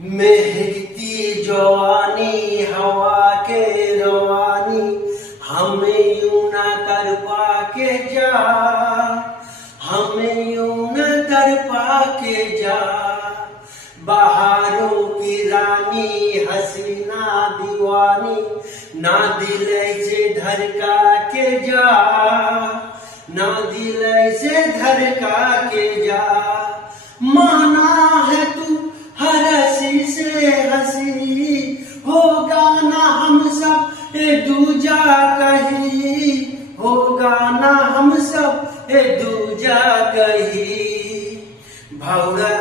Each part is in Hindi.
महकती जवानी हवा के रवानी हमें यूं न कर पाके जा, हमें यूं न कर पाके जा। बहारों की रानी हसीना दीवानी ना दिल से धड़का के जा, ना दिल से धड़का के जा। माना है तू हर हंसी से हंसी, होगा ना हम सब दूजा कहीं, होगा ना हम सब दूजा कहीं। भौरा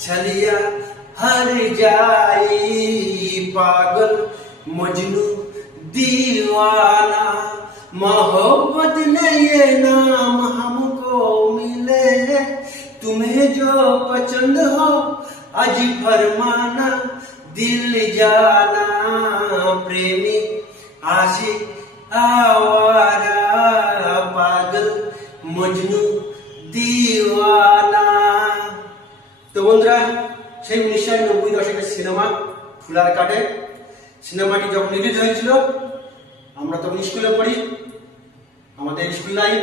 छलिया हर जाई पागल मजनू दीवाना, मोहब्बत ने ये नाम हमको मिले। तुम्हें जो पसंद हो आज फरमाना, दिल जाना प्रेमी आशिक आवारा, पागल मजनू दीवाना। তো বন্ধুরা, সেই 1990 দশকের সিনেমা ফুলার কাটে। সিনেমাটি যখন রিলিজ হয়েছিল আমরা তখন স্কুলে পড়ি, আমাদের স্কুল লাইফ।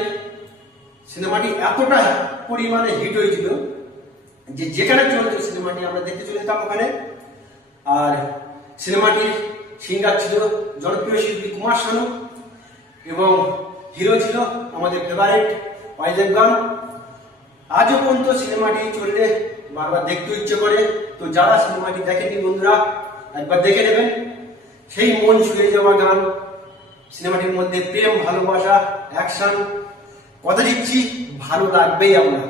সিনেমাটি এতটা পরিমাণে হিট হয়েছিল যে যেখানে চলতো সিনেমাটি আমরা দেখতে চলে যেতাম ওখানে। আর সিনেমাটির সিঙ্গার ছিল জনপ্রিয় শিল্পী কুমার শানু এবং হিরো ছিল আমাদের ফেভারিট ওয়াইজেব খান। আজও পর্যন্ত সিনেমাটি চললে বারবার দেখতে ইচ্ছে করে। তো যারা সিনেমাটি দেখেনি বন্ধুরা একবার দেখে নেবেন। সেই মন ছুঁয়ে যাওয়া গান, সিনেমাটির মধ্যে প্রেম ভালোবাসা অ্যাকশন, কথা দিচ্ছি ভালো লাগবেই আপনার।